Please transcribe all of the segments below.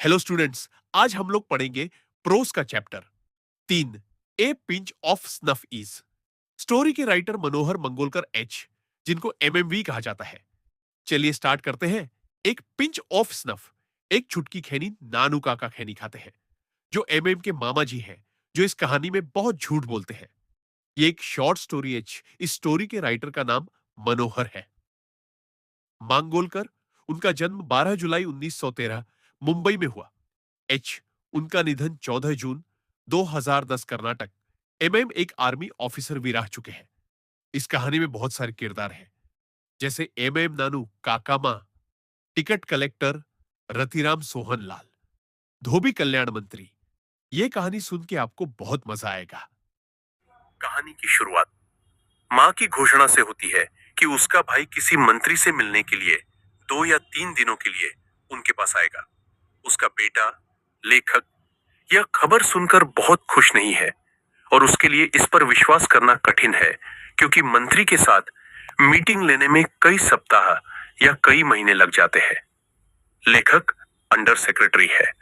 Hello students, आज हम लोग पढ़ेंगे प्रोस का chapter 3 A pinch of snuff is. Story के राइटर मनोहर मंगोलकर एच, जिनको एमएमवी कहा जाता है। चलिए स्टार्ट करते हैं। एक पिंच ऑफ स्नफ, एक चुटकी खैनी नानू काका खैनी खाते हैं, जो एमएम के मामा जी हैं, जो इस कहानी में बहुत झूठ बोलते हैं। ये एक शॉर्ट स्टोरी एच। इस स्टोरी के राइटर का नाम मनोहर है। मांगोलकर, उनका जन्म 12 जुलाई 1913 मुंबई में हुआ। एच, उनका निधन 14 जून 2010 कर्नाटक। एमएम एक आर्मी ऑफिसर भी रह चुके हैं। इस कहानी में बहुत सारे किरदार हैं, जैसे एमएम नानू काकामा, टिकट कलेक्टर रतिराम सोहन लाल, धोबी कल्याण मंत्री। यह कहानी सुन के आपको बहुत मजा आएगा। कहानी की शुरुआत माँ की घोषणा से होती है कि उसका भाई किसी मंत्री से मिलने के लिए 2 या 3 दिनों के लिए उनके पास आएगा। उसका बेटा लेखक यह खबर सुनकर बहुत खुश नहीं है और उसके लिए इस पर विश्वास करना कठिन है, क्योंकि मंत्री के साथ मीटिंग लेने में कई सप्ताह या कई महीने लग जाते हैं। लेखक अंडर सेक्रेटरी है।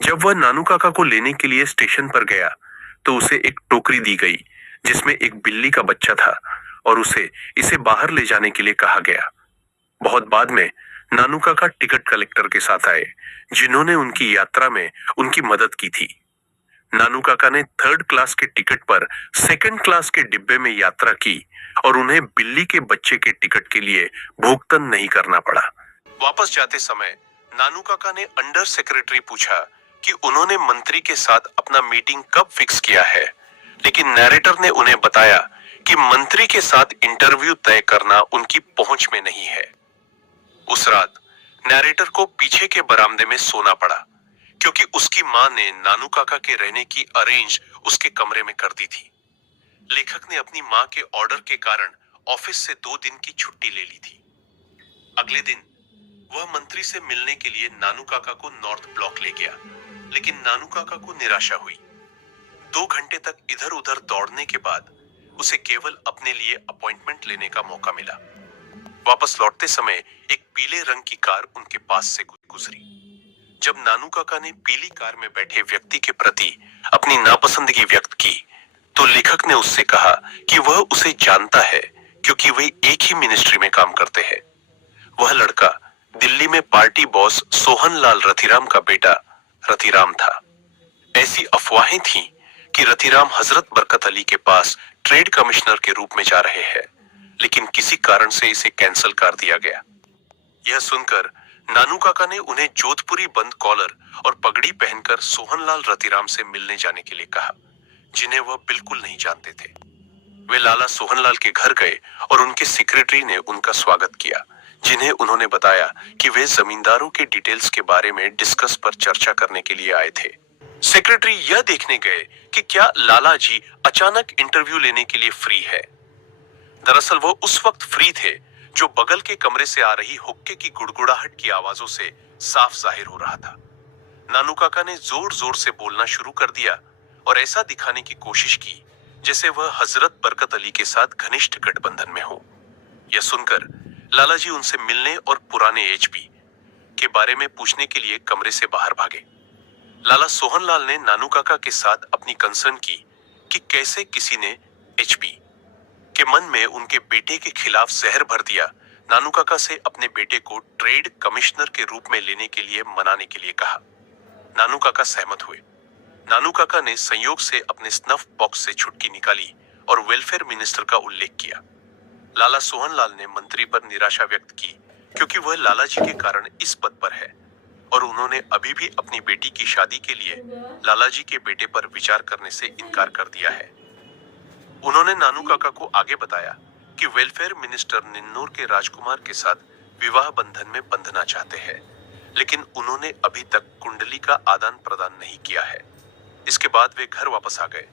जब वह नानू काका को लेने के लिए स्टेशन पर गया तो उसे एक टोकरी दी गई जिसमें एक बिल्ली का बच्चा था और उसे इसे बाहर ले जाने के लिए कहा गया। बहुत बाद में नानू काका टिकट कलेक्टर के साथ आए, जिन्होंने उनकी यात्रा में उनकी मदद की थी। नानू काका ने 3rd क्लास के टिकट पर 2nd क्लास के डिब्बे में यात्रा की और उन्हें बिल्ली के बच्चे के टिकट के लिए भुगतान नहीं करना पड़ा। वापस जाते समय नानू काका ने अंडर सेक्रेटरी पूछा कि उन्होंने मंत्री के साथ अपना मीटिंग कब फिक्स किया है, लेकिन नैरेटर ने उन्हें बताया कि मंत्री के साथ इंटरव्यू तय करना उनकी पहुंच में नहीं है। उस रात नैरेटर को पीछे के बरामदे में सोना पड़ा, क्योंकि उसकी मां ने नानू काका के रहने की अरेंज उसके कमरे में कर दी थी। लेखक ने अपनी मां के ऑर्डर के कारण ऑफिस से 2 दिन की छुट्टी ले ली थी। अगले दिन वह मंत्री से मिलने के लिए नानू काका को नॉर्थ ब्लॉक ले गया, लेकिन नानू काका को निराशा हुई। 2 घंटे तक इधर उधर दौड़ने के बाद उसे केवल अपने लिए अपॉइंटमेंट लेने का मौका मिला। वापस लौटते समय एक पीले रंग की कार उनके पास से गुजरी। जब नानू काका ने पीली कार में बैठे व्यक्ति के प्रति अपनी नापसंदगी व्यक्त की, तो लेखक ने उससे कहा कि वह उसे जानता है, क्योंकि वे एक ही मिनिस्ट्री में काम करते हैं। वह लड़का दिल्ली में पार्टी बॉस सोहन लाल रतिराम का बेटा रतिराम था। ऐसी अफवाहें थीं कि रतिराम हजरत बरकत अली के पास ट्रेड कमिश्नर के रूप में जा रहे हैं, लेकिन किसी कारण से इसे कैंसिल कर दिया गया। यह सुनकर नानू काका ने उन्हें जोधपुरी बंद कॉलर और पगड़ी पहनकर सोहनलाल रतिराम से मिलने जाने के लिए कहा, जिन्हें वह बिल्कुल नहीं जानते थे। वे लाला सोहनलाल के घर गए और उनके सेक्रेटरी ने उनका स्वागत किया, जिन्हें उन्होंने बताया कि वे जमींदारों के डिटेल्स के बारे में डिस्कस पर चर्चा करने के लिए आए थे। सेक्रेटरी यह देखने गए कि क्या लाला जी अचानक इंटरव्यू लेने के लिए फ्री है। दरअसल वो उस वक्त फ्री थे, जो बगल के कमरे से आ रही हुक्के की गुड़गुड़ाहट की आवाजों से साफ जाहिर हो रहा था। नानू काका ने जोर जोर से बोलना शुरू कर दिया और ऐसा दिखाने की कोशिश की जैसे वह हजरत बरकत अली के साथ घनिष्ठ गठबंधन में हो। यह सुनकर लाला जी उनसे मिलने और पुराने एचपी के बारे में पूछने के लिए कमरे से बाहर भागे। लाला सोहनलाल ने नानू काका के साथ अपनी कंसर्न की कि कैसे किसी ने एचपी के मन में उनके बेटे के खिलाफ जहर भर दिया। नानू काका से अपने बेटे को ट्रेड कमिश्नर के रूप में लेने के लिए मनाने के लिए कहा। नानू काका सहमत हुए। नानू काका ने संयोग से अपने स्नफ बॉक्स से छुटकी निकाली और वेलफेयर मिनिस्टर का उल्लेख किया। लाला सोहनलाल ने मंत्री पर निराशा व्यक्त की, क्योंकि वह लाला जी के कारण इस पद पर है और उन्होंने अभी भी अपनी बेटी की शादी के लिए लाला जी के बेटे पर विचार करने से इनकार कर दिया है। उन्होंने नानू काका को आगे बताया कि वेलफेयर मिनिस्टर निन्नूर के राजकुमार के साथ विवाह बंधन में बंधना चाहते हैं, लेकिन उन्होंने अभी तक कुंडली का आदान प्रदान नहीं किया है। इसके बाद वे घर वापस आ गए।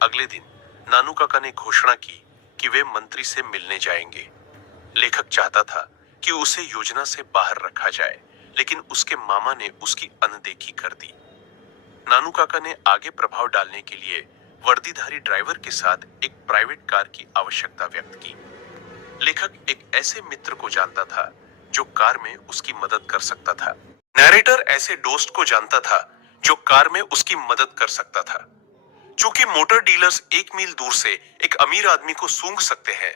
अगले दिन नानू काका ने घोषणा की कि वे मंत्री से मिलने जाएंगे। लेखक चाहता था कि उसे योजना से बाहर रखा जाए, लेकिन उसके मामा ने उसकी अनदेखी कर दी। नानू काका ने आगे प्रभाव डालने के लिए वर्दीधारी ड्राइवर के साथ एक प्राइवेट कार की आवश्यकता व्यक्त की। लेखक एक ऐसे मित्र को जानता था जो कार में उसकी मदद कर सकता था। नैरेटर ऐसे दोस्त को जानता था जो कार में उसकी मदद कर सकता था। चूंकि मोटर डीलर्स 1 मील दूर से एक अमीर आदमी को सूंघ सकते हैं,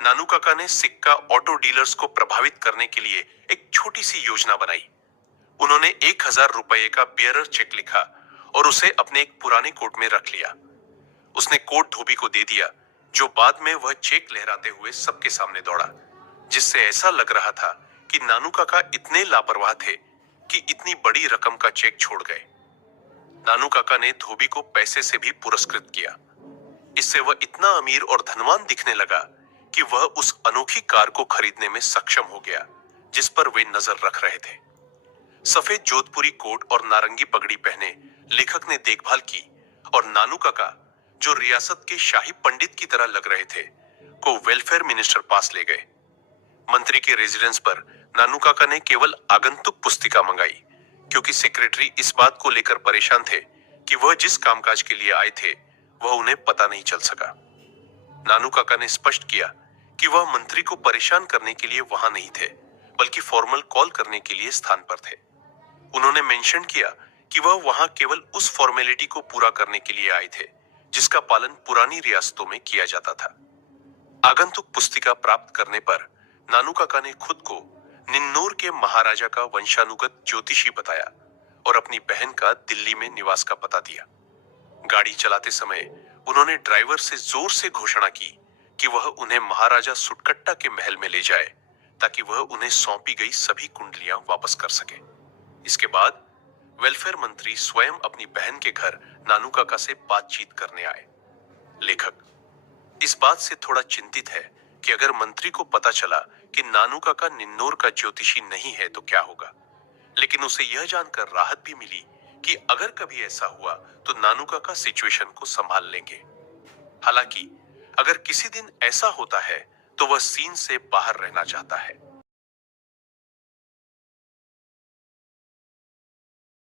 नानू काका ने सिक्का ऑटो डीलर्स को प्रभावित करने के लिए एक छोटी सी योजना बनाई। उन्होंने 1000 रुपए का बियरर चेक लिखा और उसे अपने एक पुराने कोट में रख लिया। उसने कोट धोबी को दे दिया, जो बाद में वह चेक लहराते हुए सबके सामने दौड़ा, जिससे ऐसा लग रहा था कि नानू काका इतने लापरवाह थे कि इतनी बड़ी रकम का चेक छोड़ गए। नानू काका ने धोबी को पैसे से भी पुरस्कृत किया। इससे वह इतना अमीर और धनवान दिखने लगा कि वह उस अनोखी कार को खरीदने में सक्षम हो गया जिस पर वे नजर रख रहे थे। सफेद जोधपुरी कोट और नारंगी पगड़ी पहने लेखक ने देखभाल की और नानू काका, जो रियासत के शाही पंडित की तरह लग रहे थे, को वेलफेयर मिनिस्टर पास ले गए। मंत्री के रेजिडेंस पर नानू काका ने केवल आगंतुक पुस्तिका मंगाई, क्योंकि सेक्रेटरी इस बात को लेकर परेशान थे कि वह जिस कामकाज के लिए आए थे वह उन्हें पता नहीं चल सका। नानू काका ने स्पष्ट किया कि वह मंत्री को परेशान करने के लिए वहां नहीं थे, बल्कि फॉर्मल कॉल करने के लिए स्थान पर थे। उन्होंने मेंशन किया कि वह वहां केवल उस फॉर्मेलिटी को पूरा करने के लिए आए थे जिसका पालन पुरानी रियासतों में किया जाता था। आगंतुक पुस्तिका प्राप्त करने पर नानू काका ने खुद को निन्नूर के महाराजा का वंशानुगत ज्योतिषी बताया और अपनी बहन का दिल्ली में निवास का पता दिया। गाड़ी चलाते समय उन्होंने ड्राइवर से जोर से घोषणा की कि वह उन्हें महाराजा सुटकट्टा के महल में ले जाए ताकि वह उन्हें सौंपी गई सभी कुंडलियां वापस कर सके। इसके बाद वेलफेयर मंत्री स्वयं अपनी बहन के घर नानू काका से बातचीत करने आए। लेखक इस बात से थोड़ा चिंतित है कि अगर मंत्री को पता चला कि नानू काका निन्नूर का ज्योतिषी नहीं है तो क्या होगा, लेकिन उसे यह जानकर राहत भी मिली कि अगर कभी ऐसा हुआ तो नानू काका सिचुएशन को संभाल लेंगे। हालांकि अगर किसी दिन ऐसा होता है तो वह सीन से बाहर रहना चाहता है।